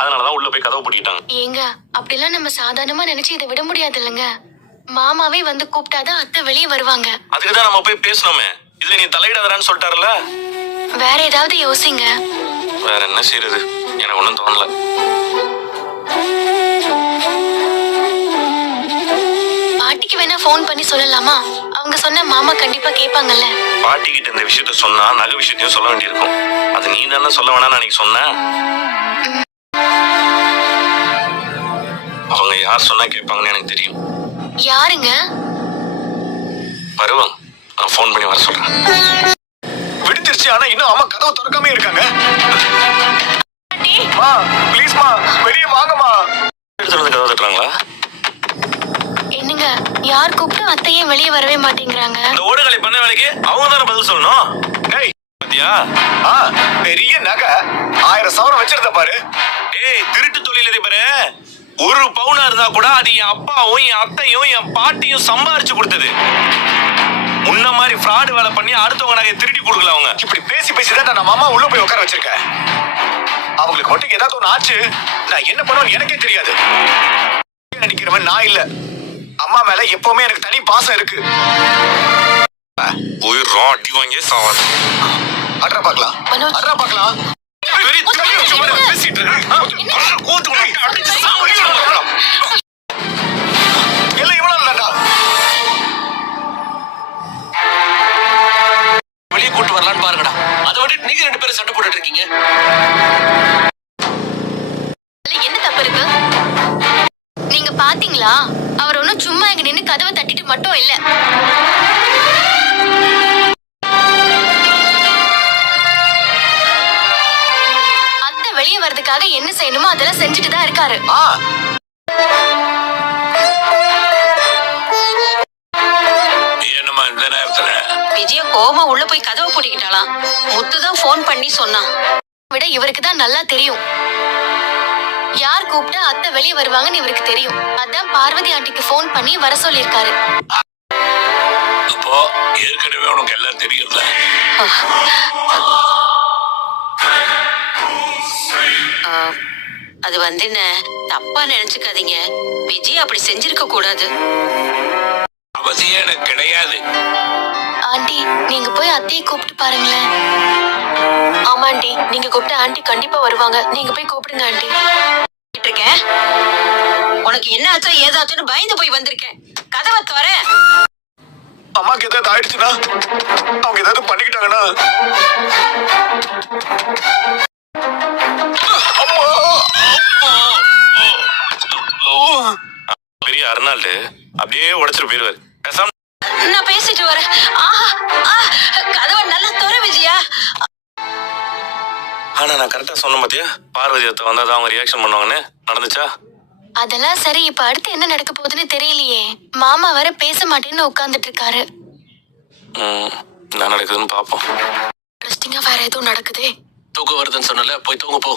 அதனாலதான் உள்ள போய் கதவு பூட்டிக்கிட்டாங்க. ஏங்க அப்படிலாம் நம்ம சாதாரணமா நினைச்சு இதை விட முடியாது இல்லைங்க. மாமாவே வந்து கூப்பிட்டாதான் அத்தை வெளியே வருவாங்க. அதுக்குதான் நம்ம போய் பேசணுமே. இதுல நீ தலையிடாதரான்னு சொல்லிட்டாருல. வேற ஏதாவது யோசிங்க. வேற என்ன செய்யறது, எனக்கு ஒண்ணும் தோணல. பாட்டிக்கு வேணா போன் பண்ணி சொல்லலாமா? அவங்க சொன்ன மாமா கண்டிப்பா கேட்பாங்கல்ல. பாட்டி கிட்ட இந்த விஷயத்த சொன்னா நகை விஷயத்தையும் சொல்ல வேண்டியிருக்கும். அது நீ தானே சொல்ல வேணாம்னு அன்னைக்கு சொன்னேன். அவங்க யார் சொன்னா கேட்பாங்கன்னு எனக்கு தெரியும். யாருங்க? வருவாங்க, நான் போன் பண்ணி வர சொல்றேன். விடுத்துருச்சு, ஆனா இன்னும் அம்மா கதவு திறக்காம இருக்காங்க. ப்ளீஸ்மா வெளியே வாங்கம்மா. எடுத்துட்டு வந்து கதவு தட்டுறாங்களா? என்னங்க, யார் கூப்பிட்டு அத்தையே வெளியே வரவே மாட்டேங்கிறாங்க? இந்த ஓடுகளை பண்ண வேலைக்கு அவங்க தானே பதில் சொல்லணும். டேய் பாத்தியா, பெரிய நகை 1000 சவரம் வச்சிருந்த பாரு. ஏய், திருட்டு தொழிலதிபரே, 1 பவுனா இருந்தா கூட அது என் அப்பாவும் என் அத்தையும் என் பாட்டியும் சம்பாரிச்சு கொடுத்தது. முன்ன மாதிரி ஃப்ராடு வேலை பண்ணி அடுத்தவங்க நகையை திருடி கொடுக்கல. அவங்க இப்படி பேசி பேசிதான் நான் மாமா உள்ள போய் உட்கார வச்சிருக்கேன். அவங்களுக்கு மட்டும் ஏதாவது ஒண்ணு ஆச்சு, நான் என்ன பண்ணுவேன்னு எனக்கே தெரியாது. நினைக்கிறவன் நான் இல்ல, அம்மா மேல எப்பவுமே எனக்கு தனி பாசம் இருக்கு. உயிரோ அடி வாங்கி சாவாது. அட்ரா பாக்கலாம், அட்ரா பாக்கலாம். வெளியே கூட்டு வரலான்னு பாருங்கடா. அதை விட்டு நீங்க 2 பேரும் சண்டை போட்டுட்டு இருக்கீங்க. என்ன தப்பு இருக்கு? நீங்க பாத்தீங்களா, அவர் ஒன்னும் சும்மா இங்க நின்னு கதவை தட்டிட்டு மட்டும் இல்ல. அத்தை வெளியே வர்றதுக்காக என்ன செய்யணுமோ அதெல்லாம் செஞ்சுட்டு தான் இருக்காரு. என்னமா இந்த நேரத்துல? விஜய கோமா உள்ள போய் கதவை பூட்டிக்கிட்டாலாம். முத்துதான் போன் பண்ணி சொன்னான். விட இவருக்கு தான் நல்லா தெரியும். யார் கூப்பிட்டா அத்தை வெளியே வருவாங்கன்னு இவருக்கு தெரியும். அதான் பார்வதி ஆண்டிக்கு போன் பண்ணி வர சொல்லிருக்காரு. அப்போ ஏற்கனவே உனக்கு எல்லாம் தெரியும்ல. அது வந்து என்ன தப்பா நினைச்சுக்காதீங்க. விஜய் அப்படி செஞ்சிருக்க கூடாது. அவசியம் எனக்கு கிடையாது. ஆண்டி, நீங்க போய் அத்தையை கூப்பிட்டு பாருங்களேன். ஆமா ஆண்டி, நீங்க கூப்பிட்டு ஆண்டி கண்டிப்பா வருவாங்க. நீங்க போய் கூப்பிடுங்க ஆண்டி. இருக்கேன், உனக்கு என்ன ஆச்சோ ஏதாச்சுன்னு பயந்து போய் வந்திருக்கேன். கதவை தோற. அம்மாக்கு ஏதாவது ஆயிடுச்சுன்னா, அவங்க ஏதாவது பண்ணிக்கிட்டாங்கன்னா, பெரிய அருணாளு அப்படியே உடைச்சிட்டு போயிருவாரு. நான் பேசிட்டு வரேன். கதவை நல்லா தோற விஜயா. ஆனா நான் கரெக்டா சொன்ன பாத்தியா, பார்வதி அத்தை வந்தா அவங்க ரியாக்ஷன் பண்ணுவாங்கன்னு நடந்துச்சா? அதெல்லாம் சரி, இப்ப அடுத்து என்ன நடக்க போகுதுன்னு தெரியலையே. மாமா வர பேச மாட்டேன்னு உட்கார்ந்துட்டு இருக்காரு. என்ன நடக்குதுன்னு பாப்போம். இன்ட்ரெஸ்டிங்கா வேற எதுவும் நடக்குதே. தூக்கம் வருதுன்னு சொன்னல, போய் தூங்க போ.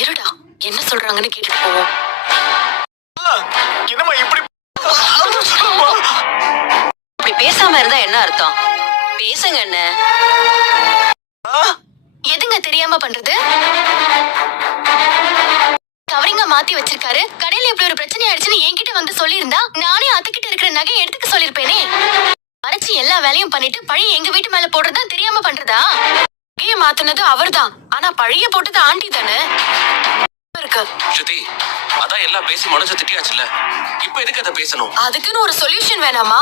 இருடா, என்ன சொல்றாங்கன்னு கேட்டுட்டு போவோம். என்னமா இப்படி இப்படி பேசாம இருந்தா என்ன அர்த்தம்? பேசுங்க என்ன. எதுங்க தெரியாம பண்றது? கவரிங்க மாத்தி வச்சிருக்காரு. கடையில இப்படி ஒரு பிரச்சனை ஆயிடுச்சுன்னு என்கிட்ட வந்து சொல்லியிருந்தா நானே அத்துக்கிட்ட இருக்கிற நகை எடுத்துக்க சொல்லிருப்பேனே. மறைச்சு எல்லா வேலையும் பண்ணிட்டு பழி எங்க வீட்டு மேல போடுறதா தெரியாம பண்றதா? நகையை மாத்தினது அவர்தான், ஆனா பழிய போட்டது ஆண்டி தானே இருக்கு. ஸ்ருதி, அதான் எல்லாம் பேசி மனச திட்டியாச்சுல, இப்ப எதுக்கு அதை பேசணும்? அதுக்குன்னு ஒரு சொல்யூஷன் வேணாமா?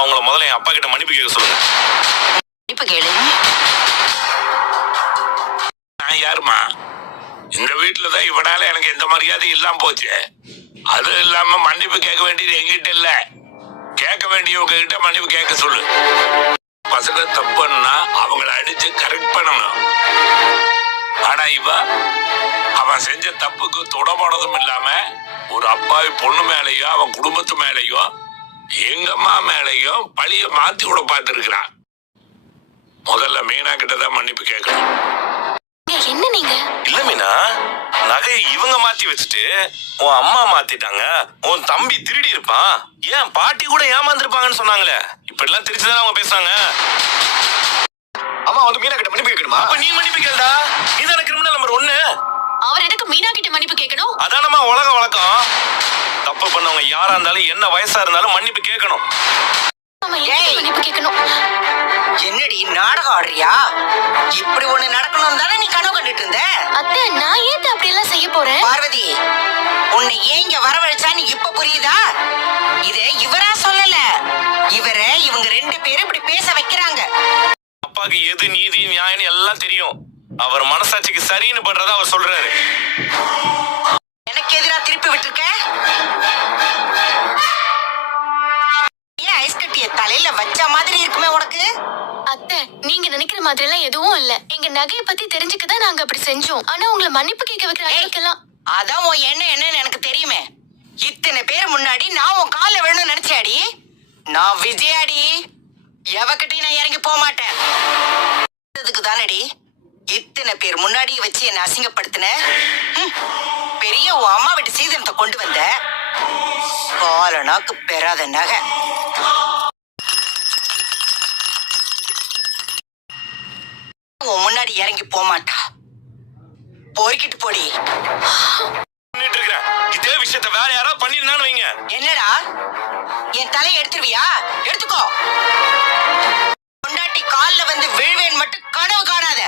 அவங்கள முதல்ல என் அப்பா கிட்ட மன்னிப்பு கேட்க சொல்லுங்க. இப்ப கேளு. நான் யாருமா? இந்த வீட்டுலதான் இவனால எனக்கு எந்த மரியாதையும் இல்லாம போச்சு. அது இல்லாம மன்னிப்பு கேட்க வேண்டியது எங்கிட்ட இல்ல, கேட்க வேண்டியவங்க கிட்ட மன்னிப்பு கேட்க சொல்லு. பசங்க தப்புன்னா அவங்கள அடிச்சு கரெக்ட் பண்ணணும். ஆனா அவன் செஞ்ச தப்புக்கு தொடமானதும் இல்லாம ஒரு அப்பாவி பொண்ணு மேலையும் அவன் குடும்பத்து மேலையும் எங்க அம்மா மேலையும் பழிய மாத்தி கூட பார்த்திருக்கிறான். முதல்ல மீனா கிட்டதான் மன்னிப்பு கேட்கணும். என்ன நீங்க? இல்ல மீனா, நகையை இவங்க மாத்தி வச்சுட்டு உன் அம்மா மாத்திட்டாங்க, உன் தம்பி திருடி இருப்பான், ஏன் பாட்டி கூட ஏமாந்துருப்பாங்கன்னு சொன்னாங்களே. இப்ப எல்லாம் திருச்சிதான் அவங்க பேசுறாங்க. அம்மா வந்து மீனா கிட்ட மன்னிப்பு கேட்கணுமா? அப்ப நீ மன்னிப்பு கேளுடா, நீ தானே கிரிமினல் நம்பர் 1. அதானம்மா உலக வழக்கம். தப்பு பண்ணவங்க யாரா இருந்தாலும் என்ன வயசா இருந்தாலும் மன்னிப்பு கேட்கணும். ஆமா, என்கிட்ட மன்னிப்பு கேட்கணும். என்னடி நாடகம் ஆடுறியா? இப்படி ஒண்ணு நடக்கணும் தானே நீ கனவு கண்டுட்டு இருந்த? அத்தை, நான் ஏன் அப்படி எல்லாம் செய்ய போறேன்? பார்வதி, உன்னை ஏன் இங்க வரவழைச்சான்னு இப்ப புரியுதா? இத இவரா சொல்லல, இவரை இவங்க 2 பேரும் இப்படி பேச வைக்கிறாங்க. அப்பாக்கு எது நீதி நியாயம்னு எல்லாம் தெரியும். அவர் மனசாட்சிக்கு சரின்னு பண்றத அவர் சொல்றாரு. எனக்கு எதிரா திருப்பி விட்டுருக்க. ஏன் ஐஸ் கட்டிய தலையில வச்ச மாதிரி இருக்குமே உனக்கு? அத்தை, நீங்க நினைக்கிற மாதிரி எல்லாம் எதுவும் இல்ல. எங்க நகையை பத்தி தெரிஞ்சுக்கதான் நாங்க அப்படி செஞ்சோம். ஆனா உங்களை மன்னிப்பு கேட்க வைக்கிற அளவுக்கெல்லாம். அதான் உன் என்னன்னு எனக்கு தெரியுமே. இத்தனை பேர் முன்னாடி நான் உன் கால விழணும்னு நினைச்சாடி? நான் விஜயாடி. எவகிட்டையும் நான் இறங்கி போக மாட்டேன். அதுக்கு தானடி இத்தனை பேர் முன்னாடி வச்சு என்ன அசிங்கப்படுத்தின. பெரிய உன் அம்மா வீட்டு சீதனத்தை கொண்டு வந்த. காலனாக்கு பெறாத நகை. உன் முன்னாடி இறங்கி போக மாட்டா. பொறுக்கிட்டு போடி. இதே விஷயத்த வேற யாராவது பண்ணிருந்தான்னு வைங்க. என்னடா, என் தலையை எடுத்துருவியா? எடுத்துக்கோ. பொண்டாட்டி கால்ல வந்து விழுவேன் மட்டும் கனவு காணாத.